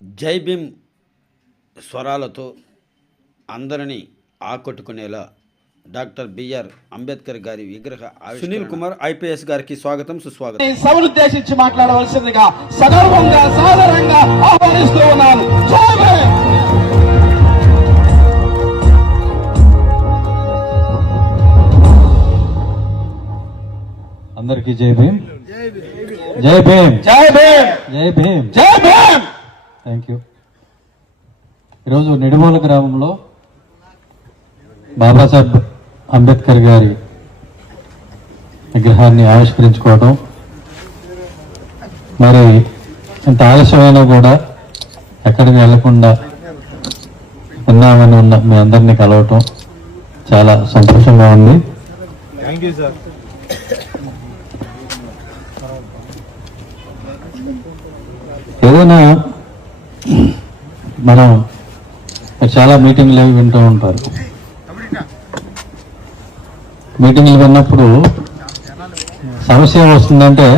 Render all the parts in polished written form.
జై భీమ్ స్వరాలతో అందరినీ ఆకట్టుకునేలా డాక్టర్ బిఆర్ అంబేద్కర్ గారి విగ్రహ సునీల్ కుమార్ ఐపీఎస్ గారికి స్వాగతం సుస్వాగతం. సభనుద్దేశించి మాట్లాడవలసిందిగా సగర్వంగా సాదరంగా ఆహ్వానిస్తూ ఉన్నాను. అందరికీ జై భీమ్, జై భీమ్, జై భీమ్, జై భీమ్, జై భీమ్. Thank you. ఈరోజు నిడుమూల గ్రామంలో బాబాసాహెబ్ అంబేద్కర్ గారి విగ్రహాన్ని ఆవిష్కరించుకోవడం, మరి ఇంత ఆలస్యమైనా కూడా ఎక్కడికి వెళ్లకుండా ఉన్నామని ఉన్న మీ అందరినీ కలవటం చాలా సంతోషంగా ఉంది. Thank you sir. ఏదైనా మనం చాలా మీటింగ్లు అవి వింటూ ఉంటారు. మీటింగ్లు విన్నప్పుడు సమస్య వస్తుందంటే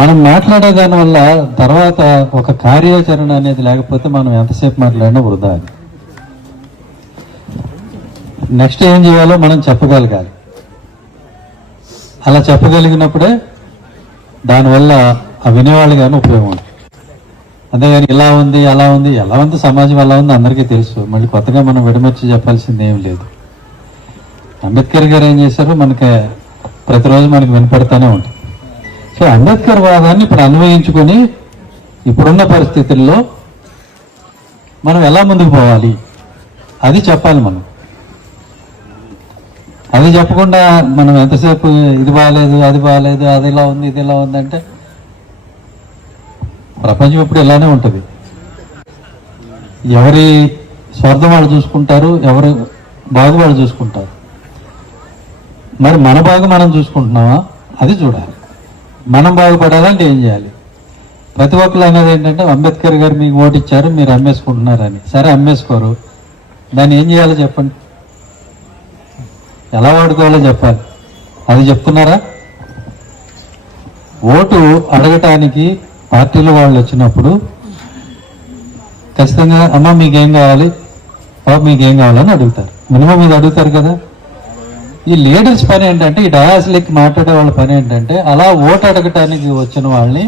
మనం మాట్లాడే దాని వల్ల తర్వాత ఒక కార్యాచరణ అనేది లేకపోతే మనం ఎంతసేపు మాట్లాడినా వృధా. నెక్స్ట్ ఏం చేయాలో మనం చెప్పగలగాలి. అలా చెప్పగలిగినప్పుడే దానివల్ల ఆ వినేవాళ్ళు కానీ ఉపయోగం ఉంటుంది. అంతేగాని ఇలా ఉంది అలా ఉంది, ఎలా ఉంది సమాజం ఎలా ఉంది అందరికీ తెలుసు. మళ్ళీ కొత్తగా మనం విడమర్చి చెప్పాల్సింది ఏం లేదు. అంబేద్కర్ గారు ఏం చేశారో మనకి ప్రతిరోజు మనకి వినపడతానే ఉంటుంది. సో అంబేద్కర్ వాదాన్ని ఇప్పుడు అన్వయించుకొని ఇప్పుడున్న పరిస్థితుల్లో మనం ఎలా ముందుకు పోవాలి అది చెప్పాలి. మనం అది చెప్పకుండా మనం ఎంతసేపు ఇది బాగాలేదు అది బాగాలేదు అది ఇలా ఉంది ఇది ఇలా ఉంది అంటే ప్రపంచం ఇప్పుడు ఇలానే ఉంటుంది. ఎవరి స్వార్థం వాళ్ళు చూసుకుంటారు, ఎవరు బాగు వాళ్ళు చూసుకుంటారు. మరి మన బాగు మనం చూసుకుంటున్నామా అది చూడాలి. మనం బాగుపడాలంటే ఏం చేయాలి? ప్రతి ఒక్కరు అనేది ఏంటంటే అంబేద్కర్ గారు మీకు ఓటు ఇచ్చారు మీరు అమ్మేసుకుంటున్నారని. సరే అమ్మేసుకోరు, దాన్ని ఏం చేయాలో చెప్పండి, ఎలా వాడుకోవాలో చెప్పాలి. అది చెప్తున్నారా? ఓటు అడగటానికి పార్టీలో వాళ్ళు వచ్చినప్పుడు ఖచ్చితంగా అమ్మ మీకేం కావాలి, బాబు మీకేం కావాలని అడుగుతారు. మినిమం ఇది అడుగుతారు కదా. ఈ లీడర్స్ పని ఏంటంటే, ఈ డయాస్లిక్ మాట్లాడే వాళ్ళ పని ఏంటంటే అలా ఓటు అడగటానికి వచ్చిన వాళ్ళని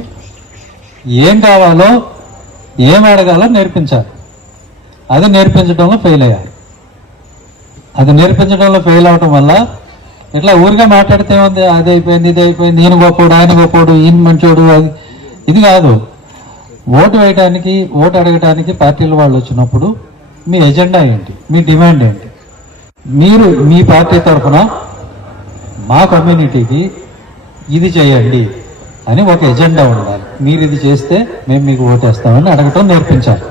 ఏం కావాలో ఏం అడగాలో నేర్పించాలి. అది నేర్పించడంలో ఫెయిల్ అయ్యారు. అది నేర్పించడంలో ఫెయిల్ అవటం వల్ల ఇట్లా ఊరిగా మాట్లాడితే ఉంది అది అయిపోయింది ఇది అయిపోయింది, ఈయన గొప్పోడు ఆయన గొప్పోడు ఈయన మంచోడు, అది ఇది కాదు. ఓటు వేయడానికి ఓటు అడగటానికి పార్టీల వాళ్ళు వచ్చినప్పుడు మీ ఎజెండా ఏంటి, మీ డిమాండ్ ఏంటి, మీరు మీ పార్టీ తరఫున మా కమ్యూనిటీకి ఇది చేయండి అని ఒక ఎజెండా ఉండాలి. మీరు ఇది చేస్తే మేము మీకు ఓటేస్తామని అడగటం నేర్పించాలి.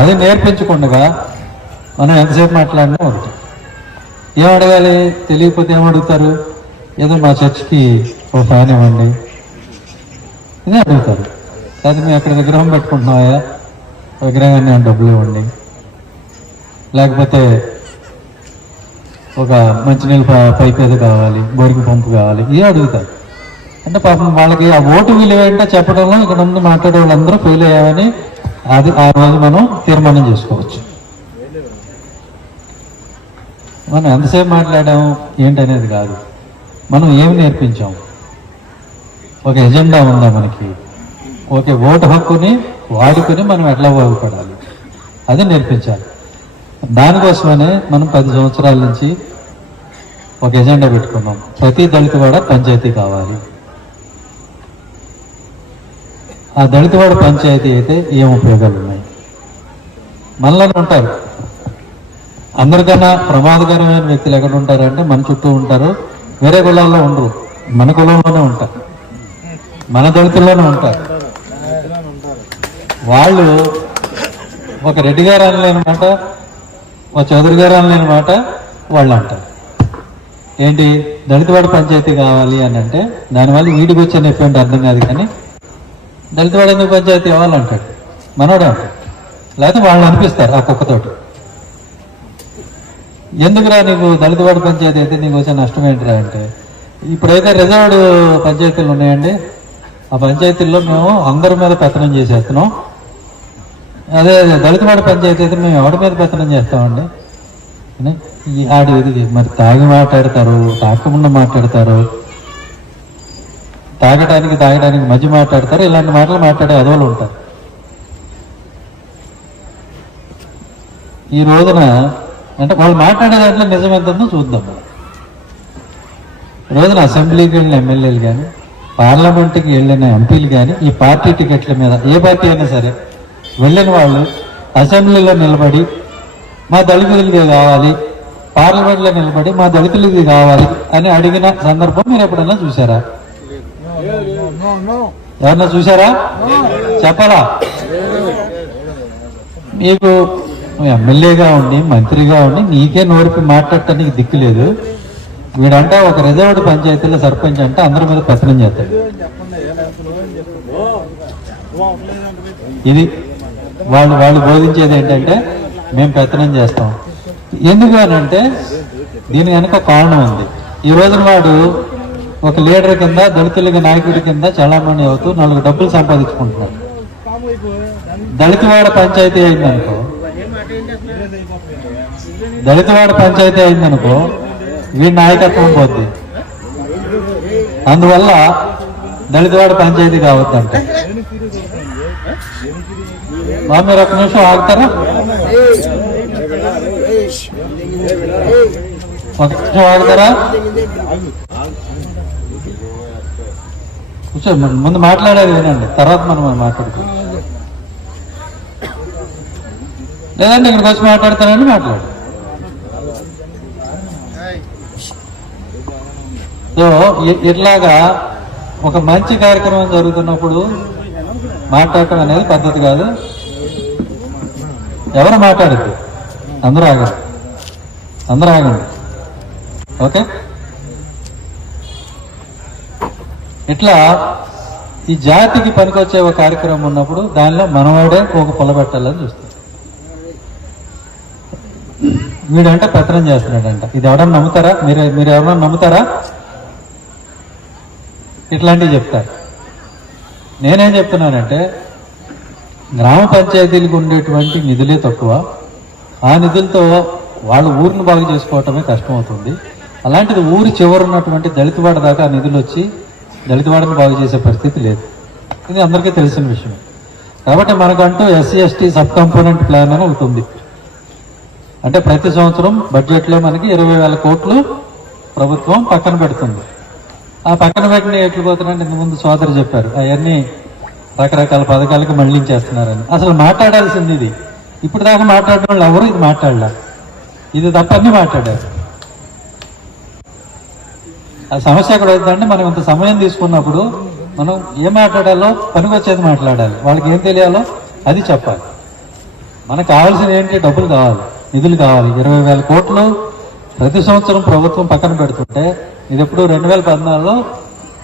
అది నేర్పించకుండా మనం ఎంతసేపు మాట్లాడినా ఒకటి. ఏం అడగాలి తెలియకపోతే ఏమడుగుతారు? ఏదో మా చర్చ్కి ఓ ఫ్యాన్ ఇవ్వండి ఇదే అడుగుతారు. అది మేము అక్కడ విగ్రహం పెట్టుకుంటున్నాయా, విగ్రహాన్ని డబ్బులు ఇవ్వండి, లేకపోతే ఒక మంచినీళ్ళ పైప్ ఏదో కావాలి, బోరికి పంపు కావాలి, ఇదే అడుగుతారు. అంటే పాపం వాళ్ళకి ఆ ఓటు విలువ ఏంటో చెప్పడంలో ఇక్కడ ముందు మాట్లాడే వాళ్ళందరూ ఫెయిల్ అయ్యామని అది ఆ రోజు మనం తీర్మానం చేసుకోవచ్చు. మనం ఎంతసేపు మాట్లాడాము ఏంటనేది కాదు, మనం ఏమి నేర్పించాం, ఒక ఎజెండా ఉందా మనకి, ఓకే ఓటు హక్కుని వాడుకొని మనం ఎట్లా బాగుపడాలి అది నేర్పించాలి. దానికోసమనే మనం 10 సంవత్సరాల నుంచి ఒక ఎజెండా పెట్టుకున్నాం. ప్రతి దళితవాడ పంచాయతీ కావాలి. ఆ దళితవాడ పంచాయతీ అయితే ఏం ఉపయోగాలు ఉన్నాయి? మనలోనే ఉంటారు. అందరికన్నా ప్రమాదకరమైన వ్యక్తులు ఎక్కడ ఉంటారంటే మన చుట్టూ ఉంటారు. వేరే కులాల్లో ఉండరు, మన కులంలోనే ఉంటారు, మన దళితుల్లోనే ఉంటారు. వాళ్ళు ఒక రెడ్డి గారు అనలేని మాట, ఒక చౌదరి గారు అనలేని మాట వాళ్ళు అంటారు. ఏంటి దళితవాడ పంచాయతీ కావాలి అని అంటే దానివల్ల వీడికి వచ్చే ఎఫెక్ట్ అర్థం కాదు. కానీ దళితవాడ ఎందుకు పంచాయతీ ఇవ్వాలంటాడు మనోడే అంటాడు. లేకపోతే వాళ్ళు అనిపిస్తారు ఆ కుక్కతోటి, ఎందుకురా నీకు దళితవాడ పంచాయతీ అయితే నీకు వచ్చే నష్టం ఏంటిరా అంటే, ఇప్పుడైతే రిజర్వ్డ్ పంచాయతీలు ఉన్నాయండి, ఆ పంచాయతీల్లో మేము అందరి మీద పెత్తనం చేసేస్తున్నాం. అదే దళితవాడ పంచాయతీ అయితే మేము ఎవరి మీద పెత్తనం చేస్తామండి? ఇది మరి తాగి మాట్లాడతారు, తాగకుండా మాట్లాడతారు, తాగడానికి మధ్య మాట్లాడతారు. ఇలాంటి మాటలు మాట్లాడే అదవులు ఉంటారు. ఈ రోజున అంటే వాళ్ళు మాట్లాడే దాంట్లో నిజం ఎంతుందో చూద్దాం. రోజున అసెంబ్లీకి వెళ్ళిన ఎమ్మెల్యేలు కానీ, పార్లమెంట్కి వెళ్ళిన ఎంపీలు కానీ, ఈ పార్టీ టికెట్ల మీద ఏ పార్టీ అయినా సరే వెళ్ళిన వాళ్ళు అసెంబ్లీలో నిలబడి మా దళితులది కావాలి, పార్లమెంట్లో నిలబడి మా దళితులది కావాలి అని అడిగిన సందర్భం మీరు ఎప్పుడైనా చూసారా? ఎవరన్నా చూసారా? చెప్పాలా? మీకు ఎమ్మెల్యేగా ఉండి మంత్రిగా ఉండి నీకే నోరిపి మాట్లాడటానికి దిక్కు లేదు. వీడంటే ఒక రిజర్వ్డ్ పంచాయతీలో సర్పంచ్ అంటే అందరి మీద పెత్తనం చేస్తాడు. ఇది వాళ్ళు బోధించేది ఏంటంటే మేము పెత్తనం చేస్తాం. ఎందుకు అని అంటే దీని వెనక కారణం ఉంది. ఈ రోజున వాడు ఒక లీడర్ కింద, దళితుల నాయకుడి కింద చలామణి అవుతూ 4 డబ్బులు సంపాదించుకుంటున్నాడు. దళితవాడ పంచాయతీ అయిందనుకో వీడి నాయకత్వం పోద్ది. అందువల్ల దళితవాడ పంచాయతీ కావద్దంట. మీరు ఒక నిమిషం ఆగుతారా? ఒక నిమిషం ఆగుతారా? కూర్చో, ముందు మాట్లాడేది వినండి, తర్వాత మనం మాట్లాడుకోవాలి. లేదంటే ఇక్కడికి వచ్చి మాట్లాడతానండి, మాట్లాడు. సో ఇట్లాగా ఒక మంచి కార్యక్రమం జరుగుతున్నప్పుడు మాట్లాడటం అనేది పద్ధతి కాదు. ఎవరు మాట్లాడద్దు, అందరూ ఆగండి. ఓకే, ఇట్లా ఈ జాతికి పనికొచ్చే ఒక కార్యక్రమం ఉన్నప్పుడు దానిలో మనవాడే ఒక పొలబెట్టాలని చూస్తాడు. వీడంటే పెత్తనం చేస్తున్నాడంట. ఇది ఎవరన్నా నమ్ముతారా? మీరు ఎవరన్నా నమ్ముతారా? ఇట్లాంటివి చెప్తారు. నేనేం చెప్తున్నానంటే గ్రామ పంచాయతీలకు ఉండేటువంటి నిధులే తక్కువ. ఆ నిధులతో వాళ్ళు ఊరిని బాగు చేసుకోవటమే కష్టమవుతుంది. అలాంటిది ఊరి చివరున్నటువంటి దళితవాడ దాకా ఆ నిధులు వచ్చి దళితవాడని బాగు చేసే పరిస్థితి లేదు. ఇది అందరికీ తెలిసిన విషయం. కాబట్టి మనకంటూ SC ST sub component plan అని ఒకటి ఉంది. అంటే ప్రతి సంవత్సరం బడ్జెట్లో మనకి 20,000 కోట్లు ప్రభుత్వం పక్కన పెడుతుంది. ఆ పక్కన పెట్టిన ఎట్లు పోతున్నాయంటే ఇంతకుముందు సోదరు చెప్పారు, అవన్నీ రకరకాల పథకాలకు మళ్లించేస్తున్నారని. అసలు మాట్లాడాల్సింది ఇది. ఇప్పుడు దాకా మాట్లాడిన వాళ్ళు ఎవరు ఇది మాట్లాడలే. ఇది తప్పని మాట్లాడారు. ఆ సమస్య ఎక్కడ అవుతుందంటే మనం ఇంత సమయం తీసుకున్నప్పుడు మనం ఏం మాట్లాడాలో పనికొచ్చేది మాట్లాడాలి. వాళ్ళకి ఏం తెలియాలో అది చెప్పాలి. మనకు కావాల్సింది ఏంటి? డబ్బులు కావాలి, నిధులు కావాలి. 20,000 కోట్లు ప్రతి సంవత్సరం ప్రభుత్వం పక్కన పెడుతుంటే ఇది ఎప్పుడు 2014లో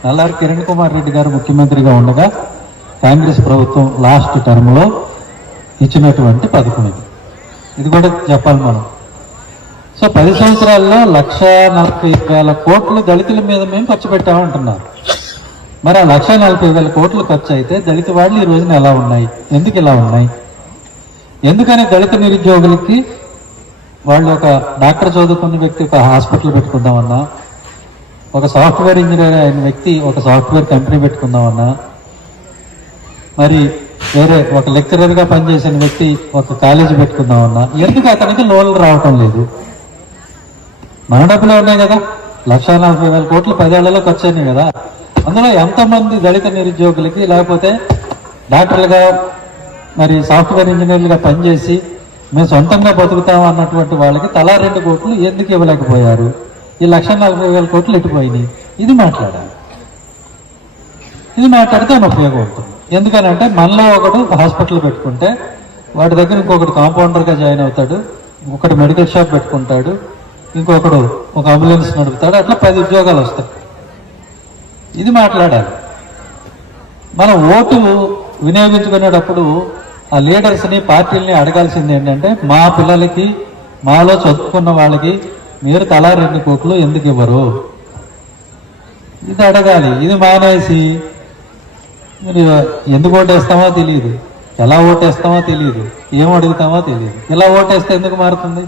నల్లారి కిరణ్ కుమార్ రెడ్డి గారు ముఖ్యమంత్రిగా ఉండగా కాంగ్రెస్ ప్రభుత్వం లాస్ట్ టర్మ్లో ఇచ్చినటువంటి పథకం ఇది కూడా చెప్పాలి మనం. సో 10 సంవత్సరాల్లో 1,40,000 కోట్లు దళితుల మీద మేము ఖర్చు పెట్టామంటున్నారు. మరి ఆ 1,40,000 కోట్లు ఖర్చు అయితే దళిత వాళ్ళు ఈ రోజున ఎలా ఉన్నాయి? ఎందుకు ఇలా ఉన్నాయి? ఎందుకని దళిత నిరుద్యోగులకి వాళ్ళు ఒక డాక్టర్ చదువుకున్న వ్యక్తి ఒక హాస్పిటల్ పెట్టుకుందామన్నా, ఒక సాఫ్ట్వేర్ ఇంజనీర్ అయిన వ్యక్తి ఒక సాఫ్ట్వేర్ కంపెనీ పెట్టుకుందామన్నా, మరి వేరే ఒక లెక్చరర్గా పనిచేసిన వ్యక్తి ఒక కాలేజీ పెట్టుకుందామన్నా ఎందుకు అతనికి లోన్లు రావటం లేదు? మన డబ్బులు ఉన్నాయి కదా, 1,40,000 కోట్లు 10 ఏళ్లలో ఖర్చు అయినాయి కదా. అందులో ఎంతమంది దళిత నిరుద్యోగులకి లేకపోతే డాక్టర్లుగా మరి సాఫ్ట్వేర్ ఇంజనీర్లుగా పనిచేసి మేము సొంతంగా బతుకుతాం అన్నటువంటి వాళ్ళకి తలా 2 కోట్లు ఎందుకు ఇవ్వలేకపోయారు? ఈ 1,40,000 కోట్లు ఎటుపోయినాయి? ఇది మాట్లాడాలి. ఇది మాట్లాడితే ఆయన ఉపయోగం ఉంటుంది. ఎందుకనంటే మనలో ఒకడు హాస్పిటల్ పెట్టుకుంటే వాడి దగ్గర ఇంకొకటి కాంపౌండర్గా జాయిన్ అవుతాడు, ఇంకొకటి మెడికల్ షాప్ పెట్టుకుంటాడు, ఇంకొకడు ఒక అంబులెన్స్ నడుపుతాడు. అట్లా 10 ఉద్యోగాలు వస్తాయి. ఇది మాట్లాడాలి. మనం ఓటు వినియోగించుకునేటప్పుడు ఆ లీడర్స్ని పార్టీలని అడగాల్సింది ఏంటంటే మా పిల్లలకి మాలో చదువుకున్న వాళ్ళకి మీరు తలా 2 కోట్లు ఎందుకు ఇవ్వరు? ఇది అడగాలి. ఇది మానేసి మీరు ఎందుకు ఓటేస్తామో తెలియదు, ఎలా ఓటేస్తామో తెలియదు, ఏం అడుగుతామో తెలియదు. ఇలా ఓటేస్తే ఎందుకు మారుతుంది?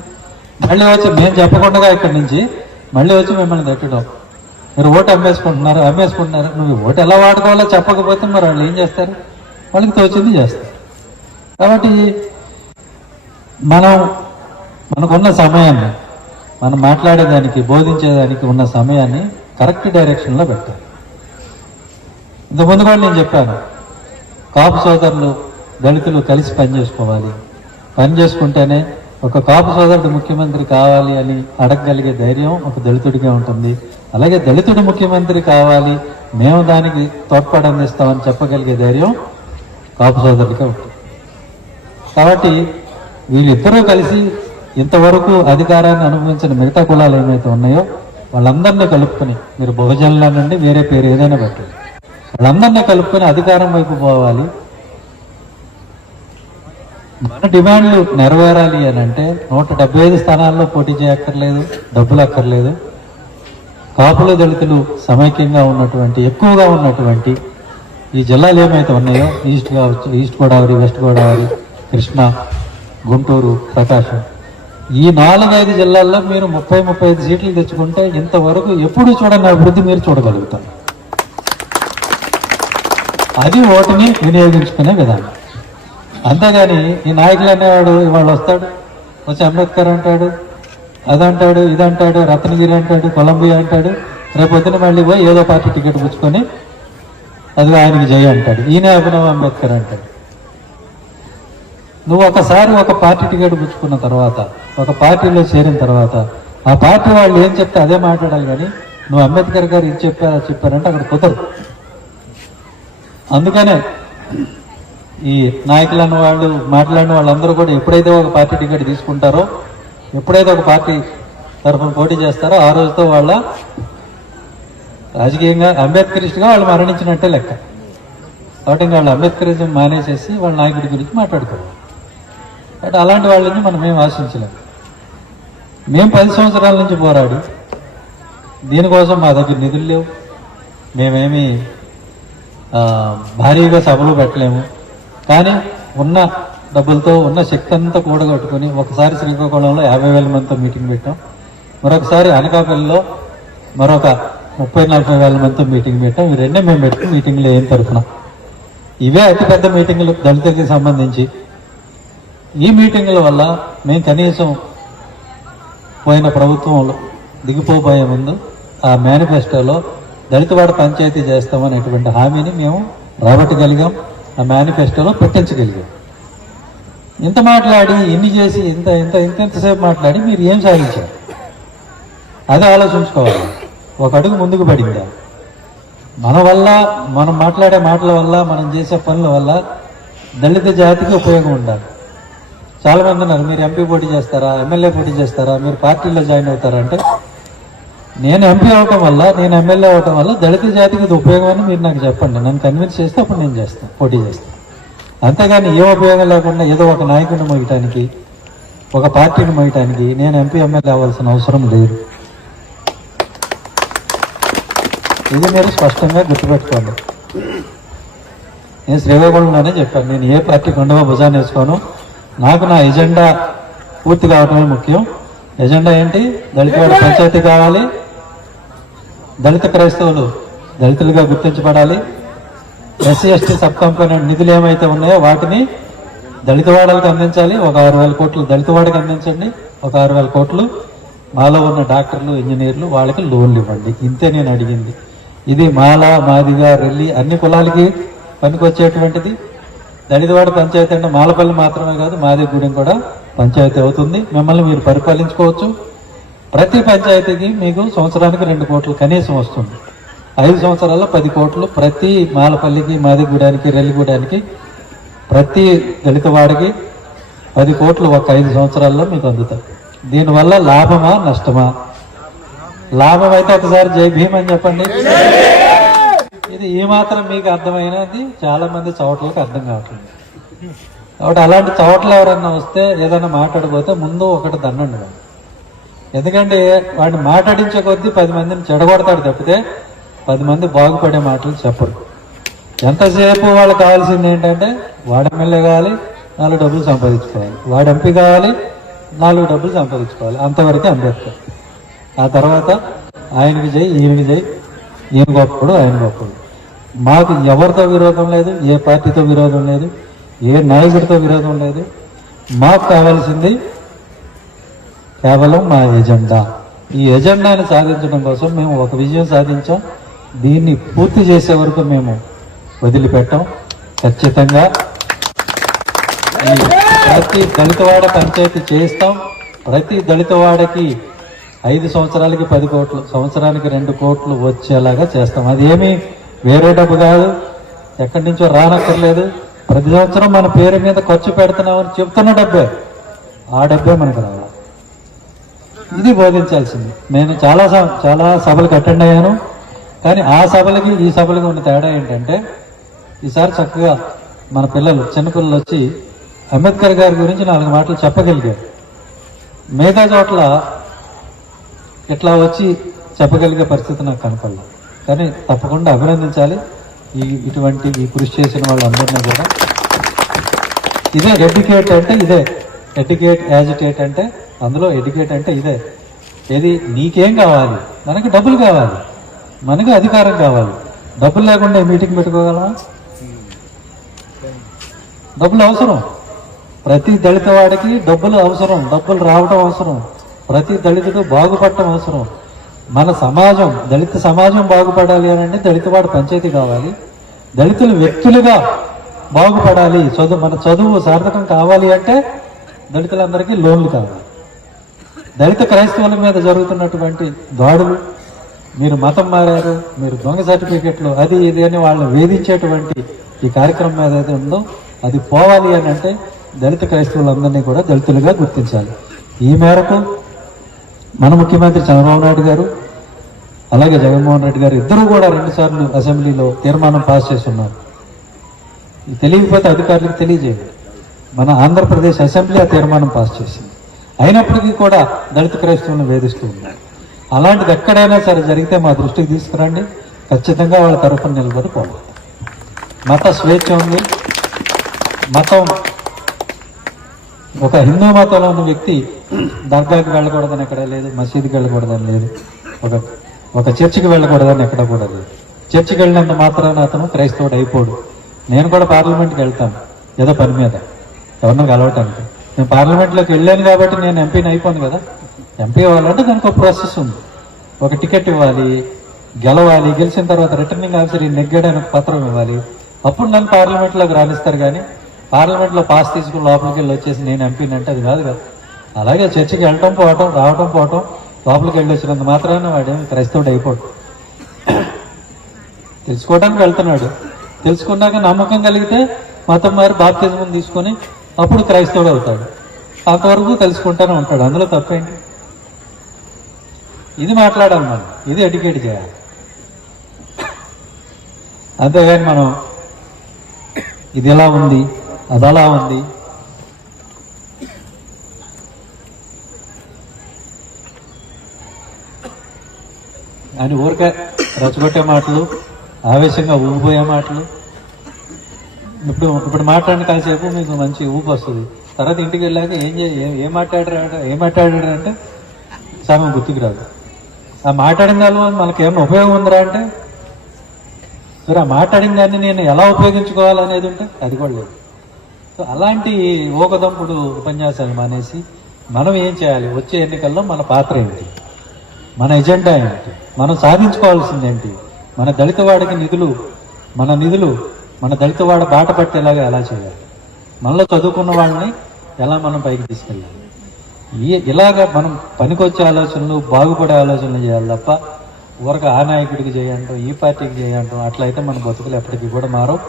మళ్ళీ వచ్చి మేము చెప్పకుండా ఇక్కడి నుంచి మళ్ళీ వచ్చి మిమ్మల్ని తట్టడం, మీరు ఓటు అమ్మేసుకుంటున్నారు. నువ్వు ఓటు ఎలా వాడుకోవాలో చెప్పకపోతే మరి వాళ్ళు ఏం చేస్తారు? వాళ్ళకి తోచింది చేస్తారు. కాబట్టి మనకున్న సమయాన్ని, మనం మాట్లాడేదానికి, బోధించేదానికి ఉన్న సమయాన్ని కరెక్ట్ డైరెక్షన్లో పెట్టాలి. ఇంతకుముందు కూడా నేను చెప్పాను, కాపు సోదరులు దళితులు కలిసి పనిచేసుకోవాలి. పని చేసుకుంటేనే ఒక కాపు సోదరుడు ముఖ్యమంత్రి కావాలి అని అడగగలిగే ధైర్యం ఒక దళితుడిగా ఉంటుంది. అలాగే దళితుడు ముఖ్యమంత్రి కావాలి, మేము దానికి తోడ్పాటు అందిస్తామని చెప్పగలిగే ధైర్యం కాపు సోదరుడిగా ఉంటుంది. కాబట్టి వీళ్ళిద్దరూ కలిసి ఇంతవరకు అధికారాన్ని అనుభవించిన మిగతా కులాలు ఏమైతే ఉన్నాయో వాళ్ళందరినీ కలుపుకొని, మీరు బహుజనుల నుండి వేరే పేరు ఏదైనా పెట్టండి, వాళ్ళందరినీ కలుపుకొని అధికారం వైపు పోవాలి. మన డిమాండ్లు నెరవేరాలి అని అంటే 175 స్థానాల్లో పోటీ చేయక్కర్లేదు, డబ్బులు అక్కర్లేదు. కాపులు దళితులు సమైక్యంగా ఉన్నటువంటి, ఎక్కువగా ఉన్నటువంటి ఈ జిల్లాలు ఏమైతే ఉన్నాయో, ఈస్ట్ కావచ్చు, ఈస్ట్ గోదావరి, వెస్ట్ గోదావరి, కృష్ణా, గుంటూరు, ప్రకాశం, ఈ 4-5 జిల్లాల్లో మీరు 30-35 సీట్లు తెచ్చుకుంటే ఇంతవరకు ఎప్పుడు చూడని అభివృద్ధి మీరు చూడగలుగుతారు. అది ఓటుని వినియోగించుకునే విధానం. అంతేగాని ఈ నాయకులు అనేవాడు ఇవాళ వస్తాడు, వచ్చి అంబేద్కర్ అంటాడు, అదంటాడు, ఇదంటాడు, రత్నగిరి అంటాడు, కొలంబియా అంటాడు, రేపొద్దున మళ్ళీ పోయి ఏదో పార్టీ టికెట్ పుచ్చుకొని అది ఆయనకి జయ అంటాడు, ఈయన అభినవ్ అంబేద్కర్ అంటాడు. నువ్వు ఒకసారి ఒక పార్టీ టికెట్ పుచ్చుకున్న తర్వాత, ఒక పార్టీలో చేరిన తర్వాత ఆ పార్టీ వాళ్ళు ఏం చెప్తే అదే మాట్లాడాలి. కానీ నువ్వు అంబేద్కర్ గారు ఇది చెప్పారంటే అక్కడ కుదరదు. అందుకనే ఈ నాయకులు అన్న వాళ్ళు, మాట్లాడిన వాళ్ళందరూ కూడా ఎప్పుడైతే ఒక పార్టీ టికెట్ తీసుకుంటారో, ఎప్పుడైతే ఒక పార్టీ తరఫున పోటీ చేస్తారో ఆ రోజుతో వాళ్ళ రాజకీయంగా అంబేద్కరిస్ట్గా వాళ్ళు మరణించినట్టే లెక్క. కాబట్టి వాళ్ళు అంబేద్కరిజం మానేసేసి వాళ్ళ నాయకుడి గురించి మాట్లాడుకోవాలి. కాబట్టి అలాంటి వాళ్ళ నుంచి మనం ఏం ఆశించలేము. మేము 10 సంవత్సరాల నుంచి పోరాడి దీనికోసం మా దగ్గర నిధులు లేవు, మేమేమి భారీగా సభలు పెట్టలేము. కానీ ఉన్న డబ్బులతో, ఉన్న శక్తి అంతా కూడగట్టుకుని ఒకసారి శ్రీకాకుళంలో 50,000 మందితో మీటింగ్ పెట్టాం, మరొకసారి అనకాపల్లిలో మరొక 30-40 వేల మందితో మీటింగ్ పెట్టాం. ఈ రెండే మేము పెట్టిన మీటింగ్లు ఏం తరఫున. ఇవే అతిపెద్ద మీటింగ్లు దళితులకి సంబంధించి. ఈ మీటింగుల వల్ల మేము కనీసం పోయిన ప్రభుత్వంలో దిగిపోబోయే ముందు ఆ మేనిఫెస్టోలో దళితవాడ పంచాయతీ చేస్తామనేటువంటి హామీని మేము రాబట్టగలిగాం, ఆ మేనిఫెస్టోలో పెట్టించగలిగాం. ఇంత మాట్లాడి, ఇన్ని చేసి, ఇంతసేపు మాట్లాడి మీరు ఏం సాధించారు? అదే ఆలోచించుకోవాలి. ఒక అడుగు ముందుకు పడిందా? మన వల్ల, మనం మాట్లాడే మాటల వల్ల, మనం చేసే పనుల వల్ల దళిత జాతికి ఉపయోగం ఉండాలి. చాలా మంది ఉన్నారు, మీరు ఎంపీ పోటీ చేస్తారా, ఎమ్మెల్యే పోటీ చేస్తారా, మీరు పార్టీలో జాయిన్ అవుతారా అంటే, నేను ఎంపీ అవటం వల్ల, నేను ఎమ్మెల్యే అవటం వల్ల దళిత జాతికి ఇది ఉపయోగం అని మీరు నాకు చెప్పండి. నన్ను కన్విన్స్ చేస్తే అప్పుడు నేను చేస్తాను, పోటీ చేస్తాను. అంతేగాని ఏ ఉపయోగం లేకుండా ఏదో ఒక నాయకుడిని మోయటానికి, ఒక పార్టీని మోయటానికి నేను ఎంపీ ఎమ్మెల్యే అవ్వాల్సిన అవసరం లేదు. ఇది మీరు స్పష్టంగా గుర్తుపెట్టుకోండి. నేను శ్రీకాకుళంలోనే చెప్పాను, నేను ఏ పార్టీ కొండవ భుజాన్ని వేసుకోను. నాకు నా ఎజెండా పూర్తి కావటమే ముఖ్యం. ఎజెండా ఏంటి? దళితవాడ పంచాయతీ కావాలి, దళిత క్రైస్తవులు దళితులుగా గుర్తించబడాలి, ఎస్సీ ఎస్టీ సబ్ కాంపోనెంట్ నిధులు ఏమైతే ఉన్నాయో వాటిని దళితవాడలకు అందించాలి. ఒక 6,000 కోట్లు దళితవాడకి అందించండి, ఒక 6,000 కోట్లు మాలో ఉన్న డాక్టర్లు, ఇంజనీర్లు వాళ్ళకి లోన్లు ఇవ్వండి. ఇంతే నేను అడిగింది. ఇది మాల, మాదిగ, రెల్లి అన్ని కులాలకి పనికొచ్చేటువంటిది. దళితవాడ పంచాయతీ అంటే మాలపల్లి మాత్రమే కాదు, మాదిగూడెం కూడా పంచాయతీ అవుతుంది. మిమ్మల్ని మీరు పరిపాలించుకోవచ్చు. ప్రతి పంచాయతీకి మీకు సంవత్సరానికి 2 కోట్లు కనీసం వస్తుంది. 5 సంవత్సరాల్లో 10 కోట్లు ప్రతి మాలపల్లికి, మాదిగూడానికి, రెల్లిగూడానికి, ప్రతి దళితవాడికి 10 కోట్లు ఒక 5 సంవత్సరాల్లో మీకు అందుతాయి. దీనివల్ల లాభమా నష్టమా? లాభం అయితే ఒకసారి జై భీమ్ అని చెప్పండి. ఇది ఈ మాత్రం మీకు అర్థమైనది చాలా మంది చవట్లకు అర్థం కావట్లేదు. కాబట్టి అలాంటి చవట్లు ఎవరన్నా వస్తే, ఏదైనా మాట్లాడబోతే ముందు ఒకటి దన్నండి. ఎందుకంటే వాడిని మాట్లాడించే కొద్దీ 10 మందిని చెడగొడతాడు తప్పితే 10 మంది బాగుపడే మాటలు చెప్పరు. ఎంతసేపు వాళ్ళకి కావాల్సింది ఏంటంటే వాడు ఎమ్మెల్యే కావాలి, 4 డబ్బులు సంపాదించుకోవాలి, వాడు ఎంపీ కావాలి, 4 డబ్బులు సంపాదించుకోవాలి. అంతవరకే అంబేద్కర్. ఆ తర్వాత ఆయనకి జై, ఈయనకి జై, ఈయన గొప్పడు, ఆయన గొప్పడు. మాకు ఎవరితో విరోధం లేదు, ఏ పార్టీతో విరోధం లేదు, ఏ నాయకుడితో విరోధం లేదు. మాకు కావాల్సింది కేవలం మా ఎజెండా. ఈ ఎజెండాని సాధించడం కోసం మేము ఒక విజయం సాధించాం. దీన్ని పూర్తి చేసే వరకు మేము వదిలిపెట్టాం. ఖచ్చితంగా ఈ ప్రతి దళితవాడ పంచాయతీ చేయిస్తాం. ప్రతి దళితవాడకి 5 సంవత్సరాలకి 10 కోట్లు, సంవత్సరానికి 2 కోట్లు వచ్చేలాగా చేస్తాం. అది ఏమీ వేరే డబ్బు కాదు, ఎక్కడి నుంచో రానక్కర్లేదు. ప్రతి సంవత్సరం మన పేరు మీద ఖర్చు పెడుతున్నామని చెప్తున్న డబ్బే, ఆ డబ్బే మనకు రావాలి. ఇది బోధించాల్సింది. నేను చాలా సభలకు అటెండ్ అయ్యాను. కానీ ఆ సభలకి ఈ సభలకి ఉన్న తేడా ఏంటంటే, ఈసారి చక్కగా మన పిల్లలు, చిన్నపిల్లలు వచ్చి అంబేద్కర్ గారి గురించి 4 మాటలు చెప్పగలిగారు. మిగతా చోట్ల ఇట్లా వచ్చి చెప్పగలిగే పరిస్థితి నాకు కనపడలేదు. కానీ తప్పకుండా అభినందించాలి ఇటువంటి కృషి చేసిన వాళ్ళందరినీ కూడా. ఇదే ఎడ్యుకేట్ అంటే, ఇదే ఎడ్యుకేట్, యాజిటేట్ అంటే, అందులో ఎడ్యుకేట్ అంటే ఇదే. ఏది నీకేం కావాలి? మనకి డబ్బులు కావాలి, మనకి అధికారం కావాలి. డబ్బులు లేకుండా మీటింగ్ పెట్టుకోగలమా? డబ్బులు అవసరం. ప్రతి దళిత వాడికి డబ్బులు అవసరం, డబ్బులు రావటం అవసరం. ప్రతి దళితుడు బాగుపడటం అవసరం. మన సమాజం, దళిత సమాజం బాగుపడాలి అని అంటే దళితవాడ పంచాయతీ కావాలి. దళితులు వ్యక్తులుగా బాగుపడాలి, మన చదువు సార్థకం కావాలి అంటే దళితులందరికీ లోన్లు కావాలి. దళిత క్రైస్తవుల మీద జరుగుతున్నటువంటి దాడులు, మీరు మతం మారారు, మీరు దొంగ సర్టిఫికెట్లు, అది ఇది అని వాళ్ళని వేధించేటువంటి ఈ కార్యక్రమం ఏదైతే ఉందో అది పోవాలి అని అంటే దళిత క్రైస్తవులందరినీ కూడా దళితులుగా గుర్తించాలి. ఈ మేరకు మన ముఖ్యమంత్రి చంద్రబాబు నాయుడు గారు అలాగే జగన్మోహన్ రెడ్డి గారు ఇద్దరు కూడా 2 సార్లు అసెంబ్లీలో తీర్మానం పాస్ చేస్తున్నారు. తెలియకపోతే అధికారులకు తెలియజేయండి. మన ఆంధ్రప్రదేశ్ అసెంబ్లీ ఆ తీర్మానం పాస్ చేసింది. అయినప్పటికీ కూడా దళిత క్రైస్తవులను వేధిస్తూ ఉన్నారు. అలాంటిది ఎక్కడైనా సరే జరిగితే మా దృష్టికి తీసుకురండి. ఖచ్చితంగా వాళ్ళ తరఫున నిలబడి పోవాలి. మత స్వేచ్ఛ ఉంది. మతం, ఒక హిందూ మతంలో ఉన్న వ్యక్తి దర్గాకి వెళ్ళకూడదని ఎక్కడ లేదు, మసీదుకి వెళ్ళకూడదని లేదు, ఒక చర్చికి వెళ్ళకూడదని ఎక్కడ కూడా లేదు. చర్చికి వెళ్ళినంత మాత్రాన అతను క్రైస్తవుడు అయిపోడు. నేను కూడా పార్లమెంట్కి వెళ్తాను ఏదో పని మీద, ఎవరినో కలవటానికి. నేను పార్లమెంట్లోకి వెళ్ళాను కాబట్టి నేను ఎంపీని అయిపోను కదా. ఎంపీ అవ్వాలంటే దానికి ఒక ప్రాసెస్ ఉంది. ఒక టికెట్ ఇవ్వాలి, గెలవాలి, గెలిచిన తర్వాత రిటర్నింగ్ ఆఫీసర్ నెగ్గాడని ఒక పత్రం ఇవ్వాలి. అప్పుడు నన్ను పార్లమెంట్లోకి రాణిస్తారు. కానీ పార్లమెంట్లో పాస్ తీసుకుని లోపలికి వెళ్ళి వచ్చేసి నేను ఎంపీని అంటే అది కాదు కదా. అలాగే చర్చికి వెళ్ళటం పోవటం, రావటం పోవటం, లోపలికి వెళ్ళి వచ్చినంత మాత్రాన వాడేమి క్రైస్తవుడు అయిపోవడం. తెలుసుకోవడానికి వెళ్తున్నాడు. తెలుసుకున్నాక నమ్మకం కలిగితే మతం మారి బాప్తిజం తీసుకొని అప్పుడు క్రైస్తవుడు అవుతాడు. అంతవరకు తెలుసుకుంటూనే ఉంటాడు. అందులో తప్పేంటి? ఇది మాట్లాడాలి మనం, ఇది ఎడ్యుకేట్ చేయాలి. అంతేగాని మనం ఇది ఎలా ఉంది, అది అలా ఉంది, అని ఊరికే రచ్చగొట్టే మాటలు, ఆవేశంగా ఊగిపోయే మాటలు. ఇప్పుడు మాట్లాడిన కాసేపు మీకు మంచి ఊపు వస్తుంది. తర్వాత ఇంటికి వెళ్ళాక ఏం మాట్లాడారంటే సగం గుర్తుకు రాదు. ఆ మాట్లాడిన దానివల్ల మనకి ఏమైనా ఉపయోగం ఉందిరా అంటే, సరే ఆ మాట్లాడిన దాన్ని నేను ఎలా ఉపయోగించుకోవాలనేది ఉంటే అది కూడా లేదు. సో అలాంటి ఊకదంపుడు ఉపన్యాసాలు మానేసి మనం ఏం చేయాలి, వచ్చే ఎన్నికల్లో మన పాత్ర ఏంటి, మన ఎజెండా ఏంటి, మనం సాధించుకోవాల్సింది ఏంటి, మన దళితవాడికి నిధులు, మన దళితవాడ బాట పట్టేలాగా ఎలా చేయాలి, మనలో చదువుకున్న వాళ్ళని ఎలా మనం పైకి తీసుకెళ్ళాలి. ఇలాగా మనం పనికొచ్చే ఆలోచనలు, బాగుపడే ఆలోచనలు చేయాలి తప్ప ఊరక ఆ నాయకుడికి చేయంటాం, ఈ పార్టీకి చేయంటాం. అట్లయితే మన బతుకులు ఎప్పటికీ కూడా మారవు.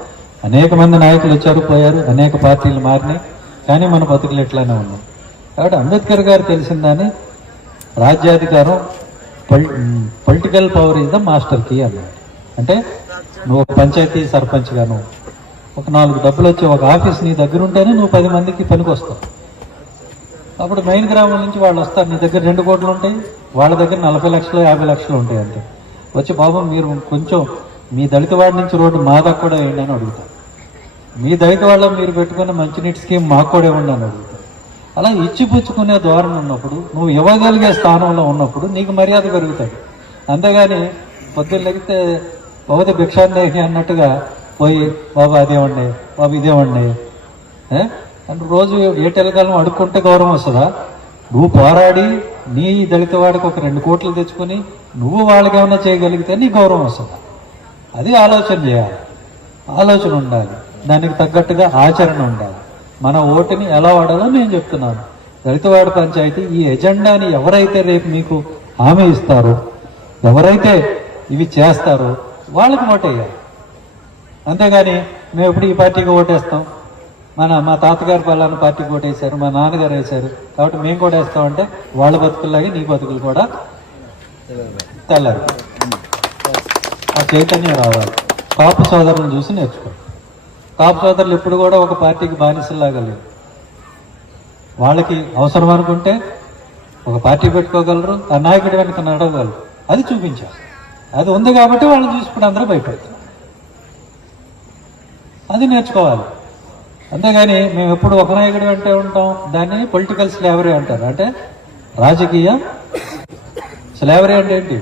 అనేక మంది నాయకులు వచ్చారు, పోయారు, అనేక పార్టీలు మారినాయి, కానీ మన బతుకులు ఎట్లానే ఉన్నాయి. కాబట్టి అంబేద్కర్ గారు తెలిసిందని రాజ్యాధికారం, political power is the master key అన్నాడు. అంటే నువ్వు ఒక పంచాయతీ సర్పంచ్గా నువ్వు ఒక 4 డబ్బులు వచ్చి ఒక ఆఫీస్ నీ దగ్గర ఉంటేనే నువ్వు 10 మందికి పనికి వస్తావు. అప్పుడు మెయిన్ గ్రామం నుంచి వాళ్ళు వస్తారు, నీ దగ్గర 2 కోట్లు ఉంటాయి, వాళ్ళ దగ్గర 40 లక్షలు 50 లక్షలు ఉంటాయి. అంటే వచ్చి బాబు మీరు కొంచెం మీ దళిత వాడి నుంచి రోడ్డు మా దాకా కూడా వేయండి అని అడుగుతారు. మీ దళిత వాళ్ళ మీరు పెట్టుకున్న మంచినీటి స్కీమ్ మాకు కూడా ఇవ్వండి అని అడుగుతారు. అలా ఇచ్చిపుచ్చుకునే ధోరణి ఉన్నప్పుడు, నువ్వు ఇవ్వగలిగే స్థానంలో ఉన్నప్పుడు నీకు మర్యాద పెరుగుతుంది. అంతేగాని పొద్దున్న లెగితే భగవతి భిక్షాందేహి అన్నట్టుగా పోయి బాబా అదేవండి, బాబు ఇదేవండి అంటే రోజు ఏటెలకాలం అడుక్కుంటే గౌరవం వస్తుందా? నువ్వు పోరాడి నీ దళిత వాడికి ఒక 2 కోట్లు తెచ్చుకొని నువ్వు వాళ్ళకి ఏమైనా చేయగలిగితే నీ గౌరవం వస్తుందా? అది ఆలోచన చేయాలి, ఆలోచన ఉండాలి, దానికి తగ్గట్టుగా ఆచరణ ఉండాలి. మన ఓటుని ఎలా వాడాలో నేను చెప్తున్నాను. దళితవాడ పంచాయతీ ఈ ఎజెండాని ఎవరైతే రేపు మీకు హామీ ఇస్తారో, ఎవరైతే ఇవి చేస్తారో వాళ్ళకి ఓటేయాలి. అంతేగాని మేము ఎప్పుడు ఈ పార్టీకి ఓటేస్తాం, మా తాతగారు పలానా పార్టీకి ఓటేశారు, మా నాన్నగారు వేశారు కాబట్టి మేము కూడా వేస్తామంటే వాళ్ళ బతుకుల్లాగే నీ బతుకులు కూడా తెల్లారు. ఆ చైతన్యం రావాలి. కాపు సోదరులను చూసి నేర్చుకో. కాపు సోదరులు ఎప్పుడు కూడా ఒక పార్టీకి బానిసలాగా లేరు. వాళ్ళకి అవసరం అనుకుంటే ఒక పార్టీ పెట్టుకోగలరు, ఆ నాయకుడి వెనక నడవగలరు. అది చూపించారు. అది ఉంది కాబట్టి వాళ్ళని చూసి ఇప్పుడు అందరూ భయపడతారు. అది నేర్చుకోవాలి. అంతేగాని మేము ఎప్పుడు ఒక నాయకుడి వెంటే ఉంటాం. దాన్ని పొలిటికల్ స్లేవరీ అంటారు. అంటే రాజకీయ స్లేవరీ అంటే ఏంటి?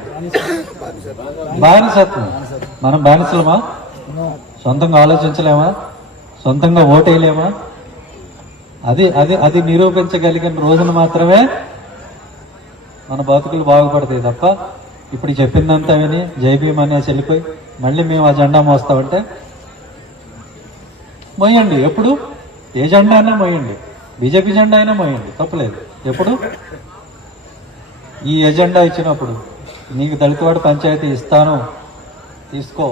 బానిసత్వం. మనం బానిసలమా? సొంతంగా ఆలోచించలేమా? సొంతంగా ఓటేయలేమా? అది అది అది నిరూపించగలిగిన రోజున మాత్రమే మన బతుకులు బాగుపడతాయి తప్ప ఇప్పుడు చెప్పిందంతా విని జైభీమ్ అనేసి వెళ్ళిపోయి మళ్ళీ మేము ఆ జెండా మోస్తామంటే మోయండి. ఎప్పుడు ఏ జెండా అయినా మోయండి, బీజేపీ జెండా అయినా మోయండి, తప్పలేదు. ఎప్పుడు ఈ ఎజెండా ఇచ్చినప్పుడు నీకు దళితవాడ పంచాయతీ ఇస్తాను, తీసుకో,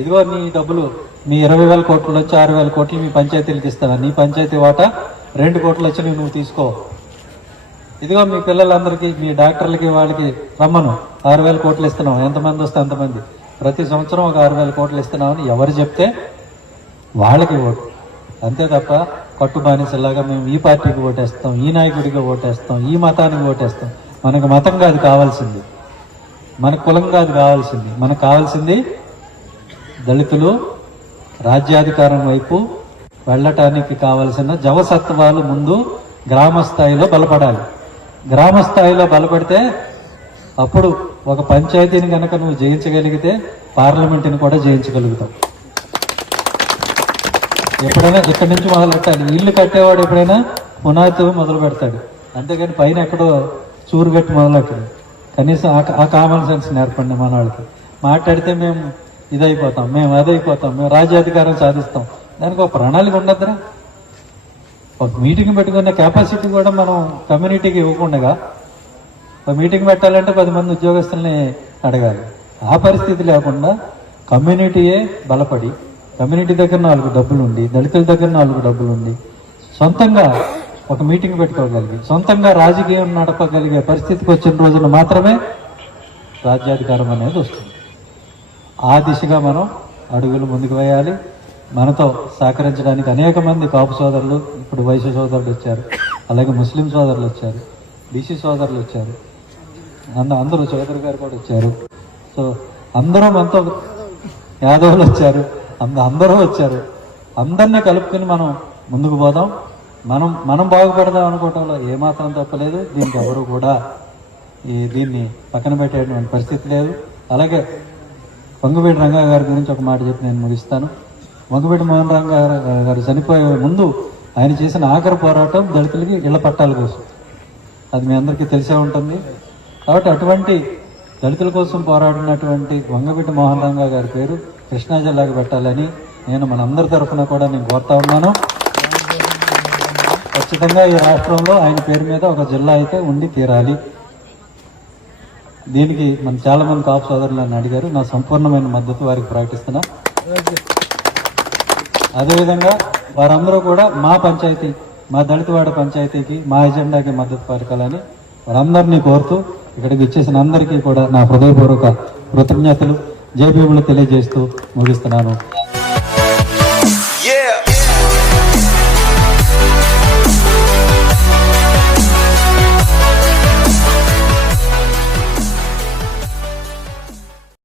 ఇదిగో నీ డబ్బులు, మీ 20,000 కోట్లు వచ్చి 6,000 కోట్లు మీ పంచాయతీలకు ఇస్తాను, నీ పంచాయతీ వాటా 2 కోట్లు వచ్చి నువ్వు తీసుకో, ఇదిగో మీ పిల్లలందరికీ మీ డాక్టర్లకి వాళ్ళకి రమ్మను 6,000 కోట్లు ఇస్తున్నాం, ఎంతమంది వస్తే అంతమంది, ప్రతి సంవత్సరం ఒక 6,000 కోట్లు ఇస్తున్నామని ఎవరు చెప్తే వాళ్ళకి ఓటు. అంతే తప్ప కట్టు బానిసలాగా మేము ఈ పార్టీకి ఓటేస్తాం, ఈ నాయకుడికి ఓటేస్తాం, ఈ మతానికి ఓటేస్తాం. మనకు మతం కాదు కావాల్సింది, మన కులం కాదు కావాల్సింది. మనకు కావాల్సింది దళితులు రాజ్యాధికారం వైపు వెళ్ళటానికి కావలసిన జవసత్వాలు ముందు గ్రామ స్థాయిలో బలపడాలి. గ్రామ స్థాయిలో బలపడితే అప్పుడు ఒక పంచాయతీని కనుక నువ్వు జయించగలిగితే పార్లమెంటుని కూడా జయించగలుగుతావు. ఎప్పుడైనా ఇక్కడి నుంచి మొదలు పెట్టాలి. ఇల్లు కట్టేవాడు ఎప్పుడైనా పునాదితో మొదలు పెడతాడు, అంతేగాని పైన ఎక్కడో చూరు పెట్టి మొదలెట్టాడు. కనీసం ఆ కామన్ సెన్స్ నేర్పండి మన వాళ్ళకి. మాట్లాడితే మేము ఇదైపోతాం, మేము అదైపోతాం, మేము రాజ్యాధికారం సాధిస్తాం, దానికి ఒక ప్రణాళిక ఉండదురా. ఒక మీటింగ్ పెట్టుకునే కెపాసిటీ కూడా మనం కమ్యూనిటీకి ఇవ్వకుండా ఒక మీటింగ్ పెట్టాలంటే 10 మంది ఉద్యోగస్తుల్ని అడగాలి. ఆ పరిస్థితి లేకుండా కమ్యూనిటీయే బలపడి, కమ్యూనిటీ దగ్గర 4 డబ్బులు ఉండి, దళితుల దగ్గర 4 డబ్బులు ఉండి, సొంతంగా ఒక మీటింగ్ పెట్టుకోగలిగి, సొంతంగా రాజకీయం నడపగలిగే పరిస్థితికి వచ్చిన రోజున మాత్రమే రాజ్యాధికారం అనేది వస్తుంది. ఆ దిశగా మనం అడుగులు ముందుకు వేయాలి. మనతో సహకరించడానికి అనేక మంది కాపు సోదరులు, ఇప్పుడు వైశ్య సోదరులు వచ్చారు, అలాగే ముస్లిం సోదరులు వచ్చారు, బీసీ సోదరులు వచ్చారు, అందరూ చౌదరి గారు కూడా వచ్చారు. సో అందరూ మనతో, యాదవులు వచ్చారు, అందరూ వచ్చారు. అందరినీ కలుపుకొని మనం ముందుకు పోదాం. మనం బాగుపడదాం అనుకోవటంలో ఏమాత్రం తప్పలేదు. దీనికి ఎవరు కూడా దీన్ని పక్కన పెట్టేటువంటి పరిస్థితి లేదు. అలాగే వంగవీటి రంగా గారి గురించి ఒక మాట చెప్పి నేను ముగిస్తాను. వంగవీటి మోహన్ రంగా గారు చనిపోయే ముందు ఆయన చేసిన ఆఖరి పోరాటం దళితులకి ఇళ్ల పట్టాల కోసం. అది మీ అందరికీ తెలిసే ఉంటుంది. కాబట్టి అటువంటి దళితుల కోసం పోరాడినటువంటి వంగవీటి మోహన్ రంగా గారి పేరు కృష్ణా జిల్లాకు పెట్టాలని నేను మనందరి తరఫున కూడా నేను కోరుతా ఉన్నాను. ఖచ్చితంగా ఈ రాష్ట్రంలో ఆయన పేరు మీద ఒక జిల్లా అయితే ఉండి తీరాలి. దీనికి మన చాలా మంది కాపు సోదరులు నన్ను అడిగారు. నా సంపూర్ణమైన మద్దతు వారికి ప్రకటిస్తున్నా. అదేవిధంగా వారందరూ కూడా మా పంచాయతీ, మా దళితవాడ పంచాయతీకి, మా ఎజెండాకి మద్దతు పలకాలని వారందరినీ కోరుతూ ఇక్కడికి వచ్చేసిన అందరికీ కూడా నా హృదయపూర్వక కృతజ్ఞతలు, జైభీములు తెలియజేస్తూ ముగిస్తున్నాను.